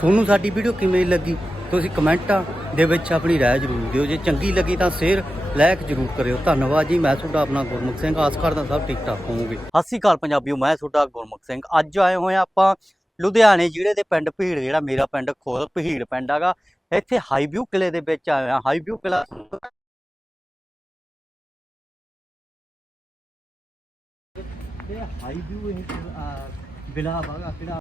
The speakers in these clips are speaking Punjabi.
ਤੁਹਾਨੂੰ ਸਾਡੀ ਵੀਡੀਓ ਕਿਵੇਂ ਲੱਗੀ? ਤੁਸੀਂ ਕਮੈਂਟਾਂ ਦੇ ਵਿੱਚ ਆਪਣੀ ਰਾਏ ਜ਼ਰੂਰ ਦਿਓ। ਜੇ ਚੰਗੀ ਲੱਗੀ ਤਾਂ ਸ਼ੇਅਰ ਲਾਇਕ ਜ਼ਰੂਰ ਕਰਿਓ। ਧੰਨਵਾਦ ਜੀ। ਮੈਂ ਤੁਹਾਡਾ ਆਪਣਾ ਗੁਰਮੁਖ ਸਿੰਘ। ਆਸ ਕਰਦਾ ਸਭ ਠੀਕ ਠਾਕ ਹੋਵੋਗੇ। ਸਤਿ ਸ਼੍ਰੀ ਅਕਾਲ ਪੰਜਾਬੀਓ। ਮੈਂ ਤੁਹਾਡਾ ਗੁਰਮੁਖ ਸਿੰਘ। ਅੱਜ ਆਏ ਹੋਏ ਆਪਾਂ ਲੁਧਿਆਣੇ ਜ਼ਿਲ੍ਹੇ ਦੇ ਪਿੰਡ ਭੀੜ, ਜਿਹੜਾ ਮੇਰਾ ਪਿੰਡ ਖੋਲ ਭੀੜ ਪਿੰਡ ਹੈਗਾ। ਇੱਥੇ ਹਾਈ ਵਿਊ ਕਿਲੇ ਦੇ ਵਿੱਚ ਆਏ ਹਾਂ। ਹਾਈ ਵਿਊ ਕਿਲਾ ਹਾਈ ਵਿਊ ਇਹ ਬਿਲਾ ਬਾਗਾ ਕਿਹੜਾ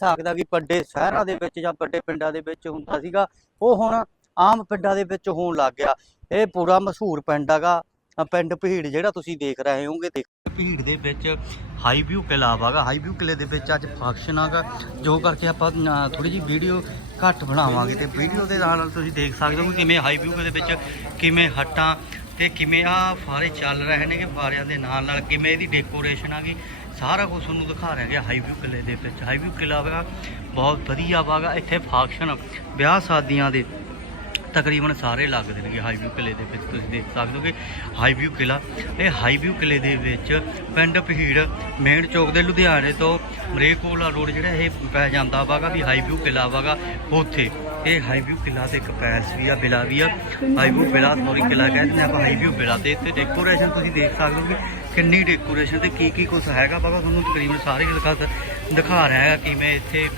ਸਕਦਾ ਕਿ ਵੱਡੇ ਸ਼ਹਿਰਾਂ ਦੇ ਵਿੱਚ ਜਾਂ ਵੱਡੇ ਪਿੰਡਾਂ ਦੇ ਵਿੱਚ ਹੁੰਦਾ ਸੀਗਾ, ਉਹ ਹੁਣ ਆਮ ਪਿੰਡਾਂ ਦੇ ਵਿੱਚ ਹੋਣ ਲੱਗ ਗਿਆ। ਇਹ ਪੂਰਾ ਮਸ਼ਹੂਰ ਪਿੰਡ ਹੈਗਾ। ਪਿੰਡ ਭੀੜ ਜਿਹੜਾ ਤੁਸੀਂ ਦੇਖ ਰਹੇ ਹੋਗੇ ਦੇਖ ਭੀੜ ਦੇ ਵਿੱਚ ਹਾਈ ਵਿਊ ਕਿਲਾ ਹੈਗਾ ਹਾਈ ਵਿਊ ਕਿਲੇ ਦੇ ਵਿੱਚ ਅੱਜ ਫੰਕਸ਼ਨ ਹੈਗਾ, ਜੋ ਕਰਕੇ ਆਪਾਂ ਥੋੜੀ ਜਿਹੀ ਵੀਡੀਓ ਘੱਟ ਬਣਾਵਾਂਗੇ ਤੇ ਵੀਡੀਓ ਦੇ ਨਾਲ ਨਾਲ ਤੁਸੀਂ ਦੇਖ ਸਕਦੇ ਹੋ ਕਿਵੇਂ ਹਾਈ ਵਿਊ ਦੇ ਵਿੱਚ ਕਿਵੇਂ ਹੱਟਾਂ ਤੇ ਕਿਵੇਂ ਆ ਫਾਰੇ ਚੱਲ ਰਹੇ ਨੇ ਕਿ ਫਾਰਿਆਂ ਦੇ ਨਾਲ ਨਾਲ ਕਿਵੇਂ ਇਹਦੀ ਡੈਕੋਰੇਸ਼ਨ ਆ ਗਈ, ਸਾਰਾ ਕੁਝ ਤੁਹਾਨੂੰ ਦਿਖਾ ਰਿਹਾ ਗਿਆ ਹਾਈਵਿਊ ਕਿਲੇ ਦੇ ਵਿੱਚ। ਹਾਈਵਿਊ ਕਿਲਾ ਹੈਗਾ ਬਹੁਤ ਵਧੀਆ ਵਾਗਾ ਇੱਥੇ ਫੰਕਸ਼ਨ ਵਿਆਹ ਸ਼ਾਦੀਆਂ ਦੇ। ਤਕਰੀਬਨ ਸਾਰੇ ਲੱਗਦੇ ਨੇਗੇ ਹਾਈ ਵਿਊ ਕਿਲੇ ਦੇ ਵਿੱਚ, ਤੁਸੀਂ ਦੇਖ ਸਕਦੇ ਹੋ ਕਿ ਹਾਈ ਵਿਊ ਕਿਲਾ। ਇਹ ਹਾਈ ਵਿਊ ਕਿਲੇ ਦੇ ਵਿੱਚ ਪਿੰਡ ਭੀੜ ਮੇਨ ਚੌਕ ਦੇ ਲੁਧਿਆਣੇ ਤੋਂ ਮਰੇਕੋਲਾ ਰੋਡ ਜਿਹੜਾ ਇਹ ਪੈ ਜਾਂਦਾ ਵਾਗਾ ਵੀ ਹਾਈ ਵਿਊ ਕਿਲਾ ਵਾਗਾ, ਉੱਥੇ ਇਹ ਹਾਈਵਿਊ ਕਿਲਾ ਤੇ ਇੱਕ ਪੈਲਸ ਵੀ ਆ ਬਿਲਾ ਵੀ ਆ। ਹਾਈ ਵਿਊ ਬਿਲਾ ਸੌਰੀ ਕਿਲਾ ਕਹਿੰਦੇ ਨੇ ਆਪਾਂ, ਹਾਈ ਵਿਊ ਬਿਲਾ ਤੇ ਇੱਥੇ ਡੈਕੋਰੇਸ਼ਨ ਤੁਸੀਂ ਦੇਖ ਸਕਦੇ ਹੋ ਕਿ ਕਿੰਨੀ ਡੈਕੋਰੇਸ਼ਨ ਤੇ ਕੀ ਕੀ ਕੁਝ ਹੈਗਾ ਵਾਗਾ, ਤੁਹਾਨੂੰ ਤਕਰੀਬਨ ਸਾਰੇ ਦਿਖਾ ਦਿਖਾ ਰਿਹਾ ਹੈਗਾ ਕਿਵੇਂ ਇੱਥੇ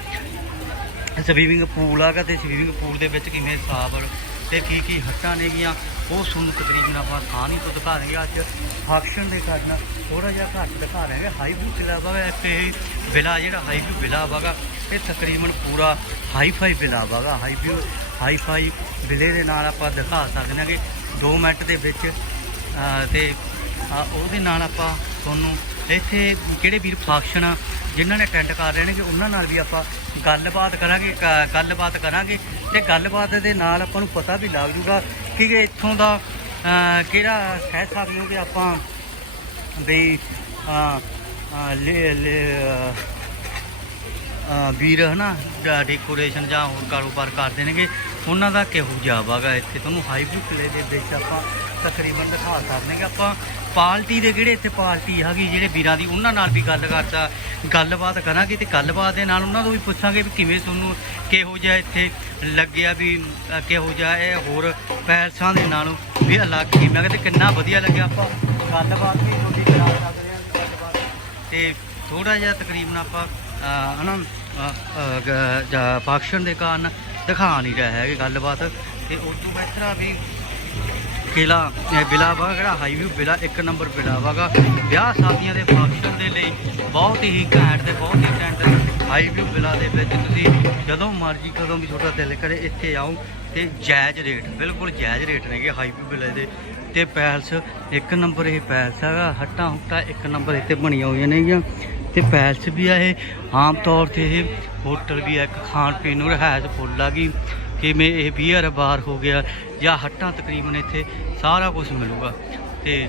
ਸਵੀਮਿੰਗ ਪੂਲ ਆਗਾ ਤੇ ਸਵੀਮਿੰਗ ਪੂਲ ਦੇ ਵਿੱਚ ਕਿਵੇਂ ਸਾਬਰ ਤੇ ਕੀ ਕੀ ਹੱਟਾਂ ਨੇਗੀਆਂ ਉਹ ਤੁਹਾਨੂੰ ਤਕਰੀਬਨ ਆਪਾਂ ਸਾਨੀ ਤੋਂ ਦਿਖਾ ਰਹੇ ਅੱਜ ਫੰਕਸ਼ਨ ਦੇ ਕਾਰਨ ਥੋੜਾ ਜਿਹਾ ਘੱਟ ਦਿਖਾ ਰਹੇ ਹਾਂ। ਹਾਈ ਵਿਊ ਕਿਲਾ ਵਾ ਇੱਥੇ ਵਿਲਾ ਜਿਹੜਾ ਹਾਈ ਵਿਊ ਵਿਲਾ ਵਾਗਾ ਇਹ ਤਕਰੀਬਨ ਪੂਰਾ ਹਾਈ ਫਾਈ ਵਿਲਾ ਵਾਗਾ ਹਾਈ ਵਿਊ ਹਾਈ ਫਾਈ ਵਿਲੇ ਦੇ ਨਾਲ ਆਪਾਂ ਦਿਖਾ ਸਕਦੇ ਹਾਂਗੇ। ਕਿ 2 ਮਿੰਟ ਦੇ ਵਿੱਚ, ਅਹ, ਤੇ ਉਹਦੇ ਨਾਲ ਆਪਾਂ ਤੁਹਾਨੂੰ ਇੱਥੇ ਜਿਹੜੇ ਵੀਰ ਫੰਕਸ਼ਨ ਆ, ਜਿਨ੍ਹਾਂ ਨੇ ਅਟੈਂਡ ਕਰ ਰਹੇ ਨੇ ਕਿ ਉਹਨਾਂ ਨਾਲ ਵੀ ਆਪਾਂ ਗੱਲਬਾਤ ਕਰਾਂਗੇ, ਕ- ਗੱਲਬਾਤ ਕਰਾਂਗੇ। ਤੇ ਗੱਲਬਾਤ ਦੇ ਨਾਲ ਆਪਾਂ ਨੂੰ ਪਤਾ ਵੀ ਲੱਗ ਜੂਗਾ ਕਿ ਇੱਥੋਂ ਦਾ ਕਿਹੜਾ ਕਹਿ ਸਕਦੇ ਹੋ ਕਿ ਆਪਾਂ ਵੀ ਅਹ, ਅਹ, ਲੈ ਲੈ ਵੀਰ ਹਨਾ ਡੈਕੋਰੇਸ਼ਨ ਜਾਂ ਹੋਰ ਕਾਰੋਬਾਰ ਕਰਦੇ ਨੇਗੇ। ਉਹਨਾਂ ਦਾ ਕਿਹੋ ਜਿਹਾ ਵਾਗਾ ਇੱਥੇ? ਤੁਹਾਨੂੰ ਹਾਈ ਵਿਊ ਕਿਲੇ ਦੇ ਵਿੱਚ ਆਪਾਂ ਤਕਰੀਬਨ ਦਿਖਾ ਸਕਦੇ ਕਿ ਆਪਾਂ ਪਾਰਟੀ ਦੇ ਜਿਹੜੇ ਇੱਥੇ ਪਾਰਟੀ ਹੈਗੀ ਜਿਹੜੇ ਵੀਰਾਂ ਦੀ ਉਹਨਾਂ ਨਾਲ ਵੀ ਗੱਲ ਕਰਦਾ ਗੱਲਬਾਤ ਕਰਾਂਗੇ ਤੇ ਗੱਲਬਾਤ ਦੇ ਨਾਲ ਉਹਨਾਂ ਤੋਂ ਵੀ ਪੁੱਛਾਂਗੇ ਵੀ ਕਿਵੇਂ ਤੁਹਾਨੂੰ ਕਿਹੋ ਜਿਹਾ ਇੱਥੇ ਲੱਗਿਆ ਵੀ ਕਿਹੋ ਜਿਹਾ ਇਹ ਹੋਰ ਪੈਲਸਾਂ ਦੇ ਨਾਲੋਂ ਵੀ ਅਲੱਗ ਕੀ ਮੈਂ ਕਹਿੰਦੇ ਕਿੰਨਾ ਵਧੀਆ ਲੱਗਿਆ ਆਪਾਂ ਗੱਲਬਾਤ ਵੀ ਤੁਹਾਡੀ ਕਰਾ ਸਕਦੇ ਹਾਂ ਗੱਲਬਾਤ। ਤੇ ਥੋੜਾ ਜਿਹਾ ਤਕਰੀਬਨ ਆਪਾਂ ਅਹ, ਹਨਾ ਅਹ, ਦੇ ਕਾਰਨ ਦਿਖਾ ਨਹੀਂ ਰਿਹਾ ਹੈ ਗੱਲਬਾਤ। ਤੇ ਉਸ ਤੋਂ ਬਿਹਤਰ ਵੀ ਕਿਲਾ ਬਿਲਾ ਵਾ ਜਿਹੜਾ ਹਾਈ ਬਿਲਾ, ਇੱਕ ਨੰਬਰ ਬਿਲਾ ਵਾਗਾ। ਵਿਆਹ ਸ਼ਾਦੀਆਂ ਦੇ ਫੰਕਸ਼ਨ ਦੇ ਲਈ ਬਹੁਤ ਹੀ ਘੈਂਟ ਤੇ ਬਹੁਤ ਹੀ ਘੈਂਟ ਹਾਈ ਬਿਲਾ ਦੇ ਵਿੱਚ ਤੁਸੀਂ ਜਦੋਂ ਮਰਜ਼ੀ, ਕਦੋਂ ਵੀ ਤੁਹਾਡਾ ਦਿਲ ਕਰੇ ਇੱਥੇ ਆਓ ਤੇ ਜਾਇਜ਼ ਰੇਟ, ਬਿਲਕੁਲ ਜਾਇਜ਼ ਰੇਟ ਨੇਗੇ ਹਾਈ ਵਿਊ ਬਿਲਾ ਦੇ। ਤੇ ਪੈਲਸ, ਇੱਕ ਨੰਬਰ ਇਹ ਪੈਲਸ ਹੈਗਾ ਹੱਟਾਂ ਹੁੱਟਾਂ ਇੱਕ ਨੰਬਰ ਇੱਥੇ ਬਣੀਆਂ ਹੋਈਆਂ ਨੇਗੀਆਂ ਤੇ ਪੈਲਸ ਵੀ ਆ ਇਹ। ਆਮ ਤੌਰ ਤੇ ਇਹ ਹੋਟਲ ਵੀ ਆ, ਇੱਕ ਖਾਣ ਪੀਣ ਨੂੰ ਰਿਹਾਇਸ਼ ਫੁੱਲ ਆ ਗਈ ਕਿਵੇਂ ਇਹ ਬੀਅਰ ਬਾਰ ਹੋ ਗਿਆ ਜਾਂ ਹੱਟਾਂ ਤਕਰੀਬਨ ਇੱਥੇ ਸਾਰਾ ਕੁਝ ਮਿਲੂਗਾ। ਤੇ